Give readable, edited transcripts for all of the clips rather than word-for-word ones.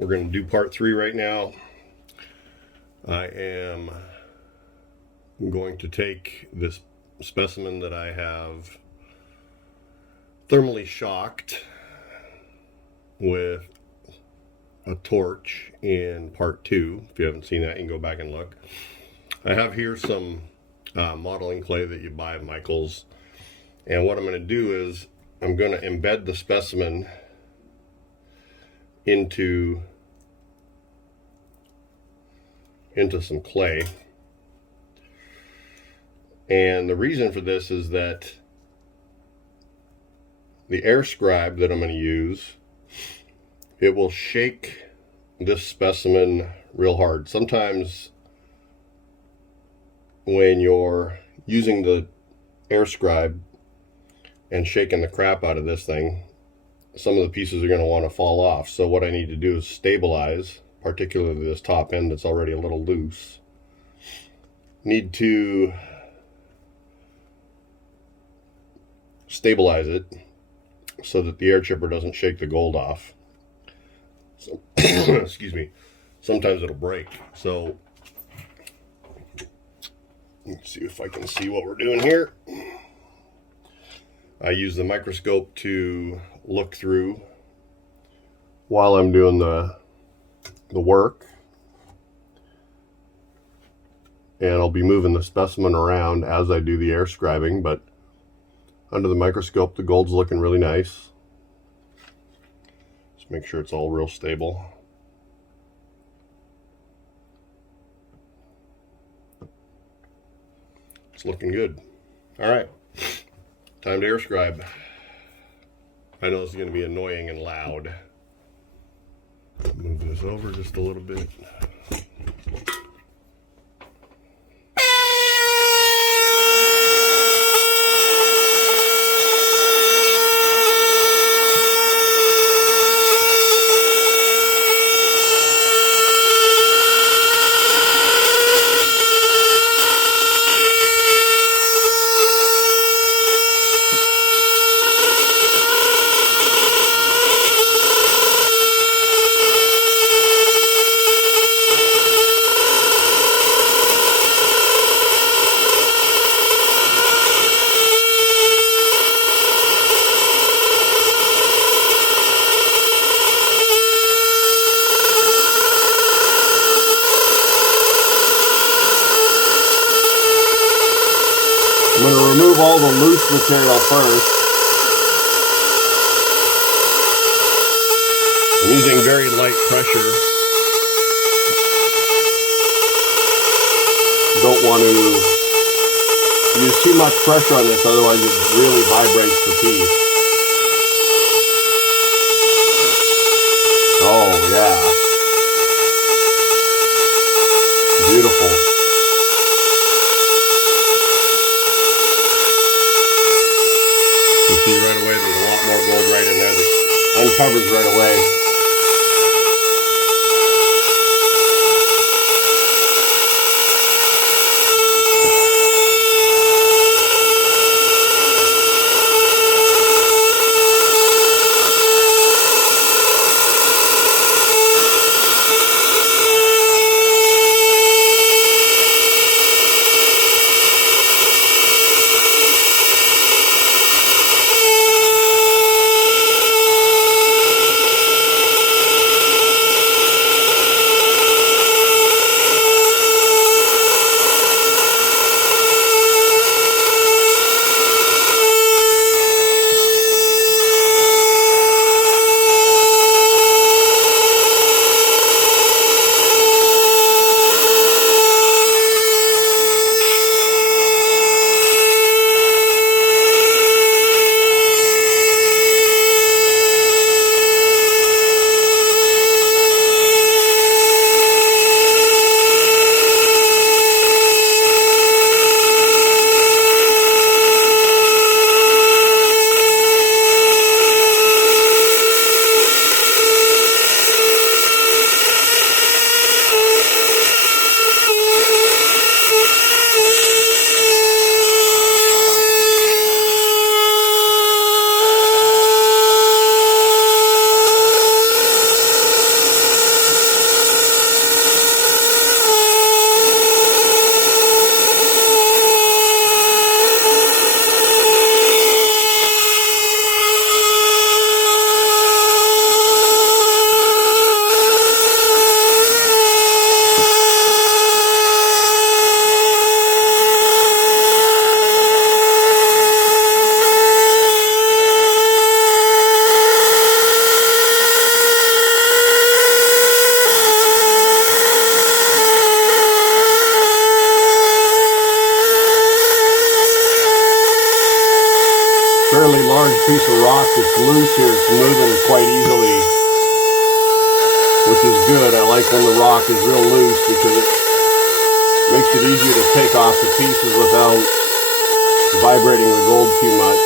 We're going to do part 3 right now. I am going to take this specimen that I have thermally shocked with a torch in part 2. If you haven't seen that, you can go back and look. I have here some modeling clay that you buy at Michael's, and what I'm going to do is I'm going to embed the specimen into some clay. And the reason for this is that the air scribe that I'm going to use, it will shake this specimen real hard. Sometimes when you're using the air scribe and shaking the crap out of this thing, some of the pieces are going to want to fall off. So what I need to do is stabilize, particularly this top end that's already a little loose. Need to stabilize it so that the air chipper doesn't shake the gold off. So, excuse me, sometimes it'll break. So let's see if I can see what we're doing here. I use the microscope to look through while I'm doing the work, and I'll be moving the specimen around as I do the air scribing, but under the microscope the gold's looking really nice. Just make sure it's all real stable. It's looking good. All right, time to air scribe. I know this is going to be annoying and loud. Move this over just a little bit. I'm going to remove all the loose material first. I'm using very light pressure. Don't want to use too much pressure on this, otherwise it really vibrates the piece. Oh yeah. Beautiful. You see right away there's a lot more gold right in there that uncovers right away. piece of rock that's loose here. It's moving quite easily, which is good. I like when the rock is real loose because it makes it easier to take off the pieces without vibrating the gold too much.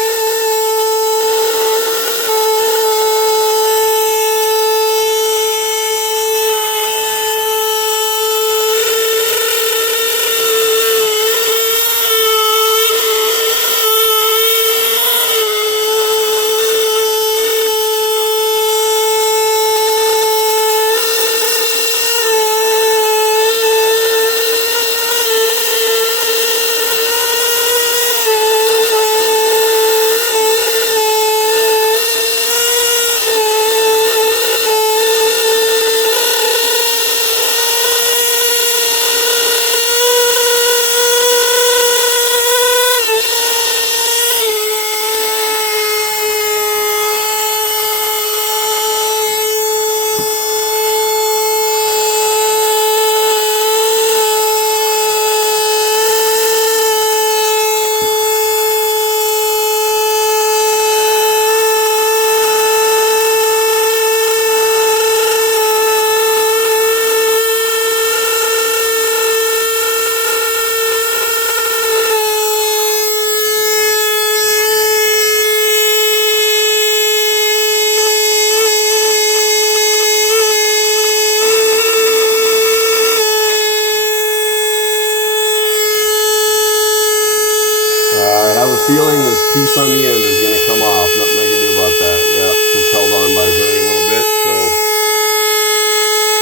Feeling this piece on the end is going to come off. Nothing I can do about that. Yeah, just held on by very little bit. So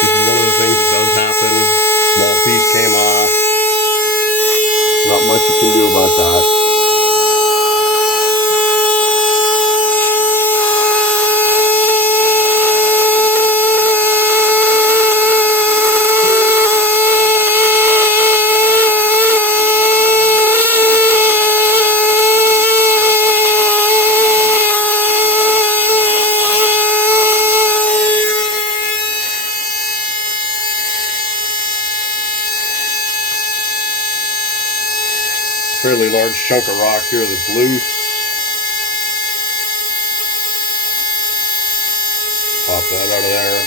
this is one of the things that does happen. Small piece came off. Not much you can do about that. Fairly large chunk of rock here that's loose. Pop that out of there.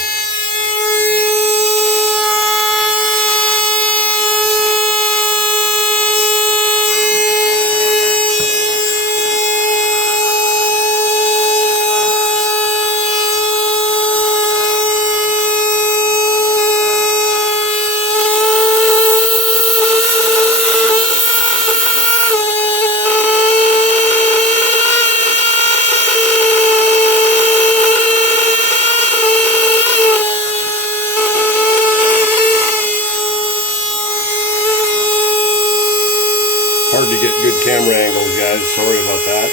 Hard to get good camera angles, guys. Sorry about that.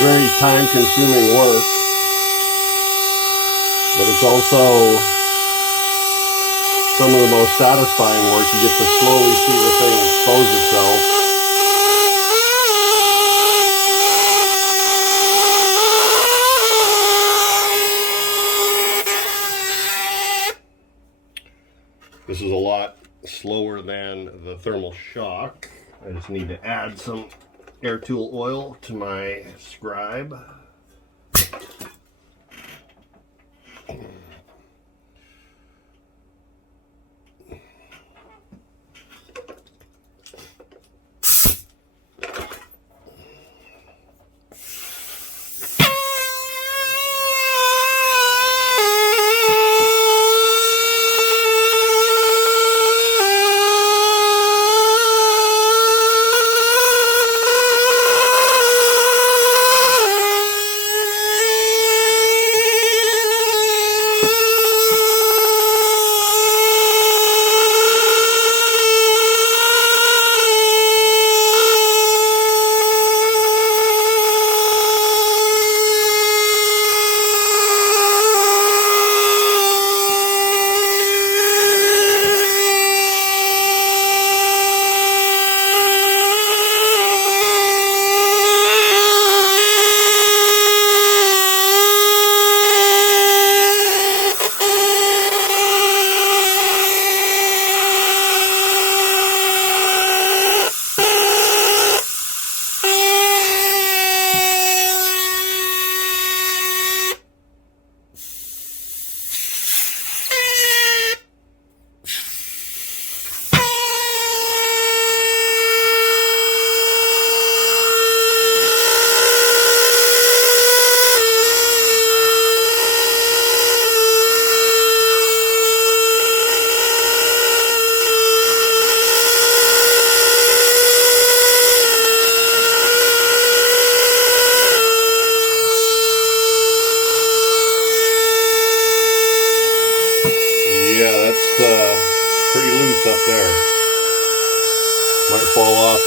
Very time-consuming work, but it's also some of the most satisfying work. You get to slowly see the thing expose itself. This is a lot slower than the thermal shock. I just need to add some air tool oil to my scribe.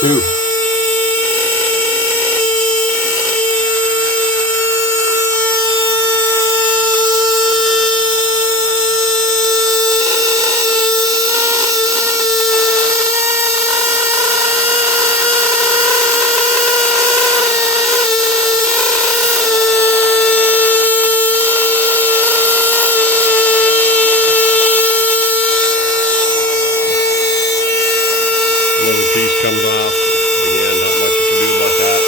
2. Another piece comes off. Again, not much you can do about that.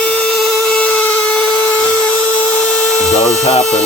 It does happen.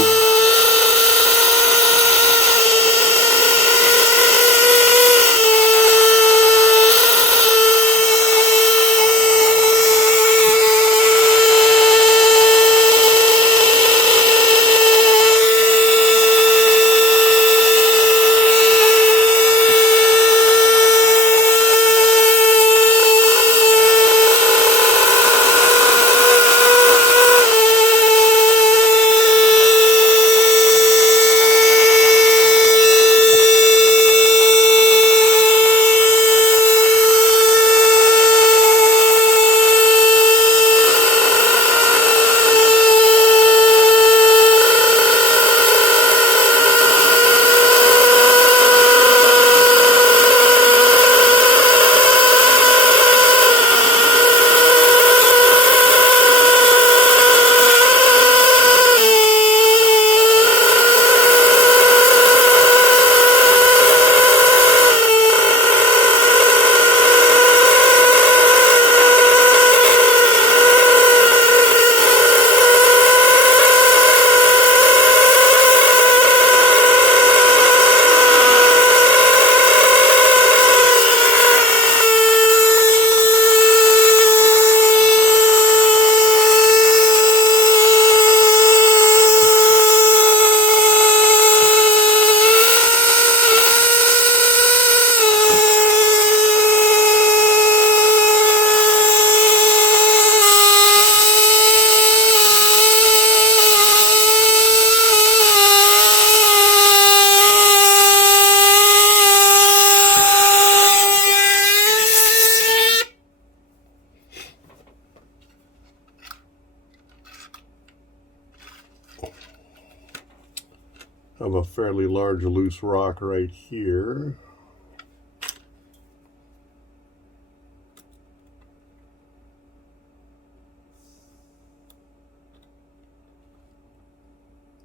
I have a fairly large loose rock right here.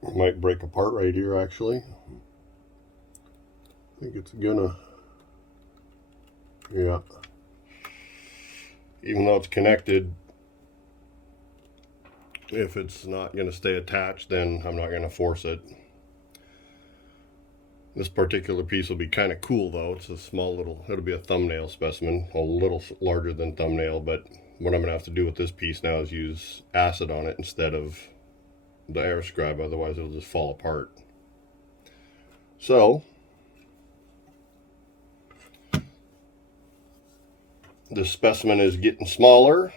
It might break apart right here actually. I think it's gonna, yeah. Even though it's connected, if it's not gonna stay attached, then I'm not gonna force it. This particular piece will be kind of cool though. It's a small little, it'll be a thumbnail specimen, a little larger than thumbnail, but what I'm gonna have to do with this piece now is use acid on it instead of the air scribe, otherwise it'll just fall apart. So, this specimen is getting smaller,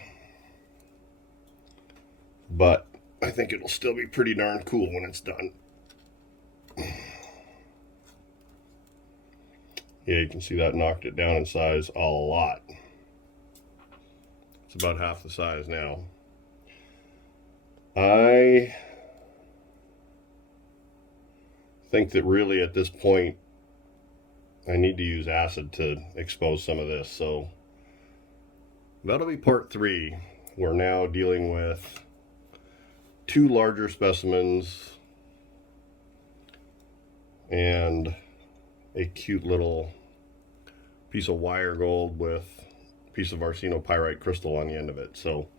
but I think it'll still be pretty darn cool when it's done. Yeah, you can see that knocked it down in size a lot. It's about half the size now. I think that really at this point I need to use acid to expose some of this, so that'll be part 3. We're now dealing with 2 larger specimens and a cute little piece of wire gold with a piece of arsenopyrite crystal on the end of it. So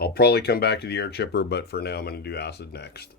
I'll probably come back to the air chipper, but for now I'm going to do acid next.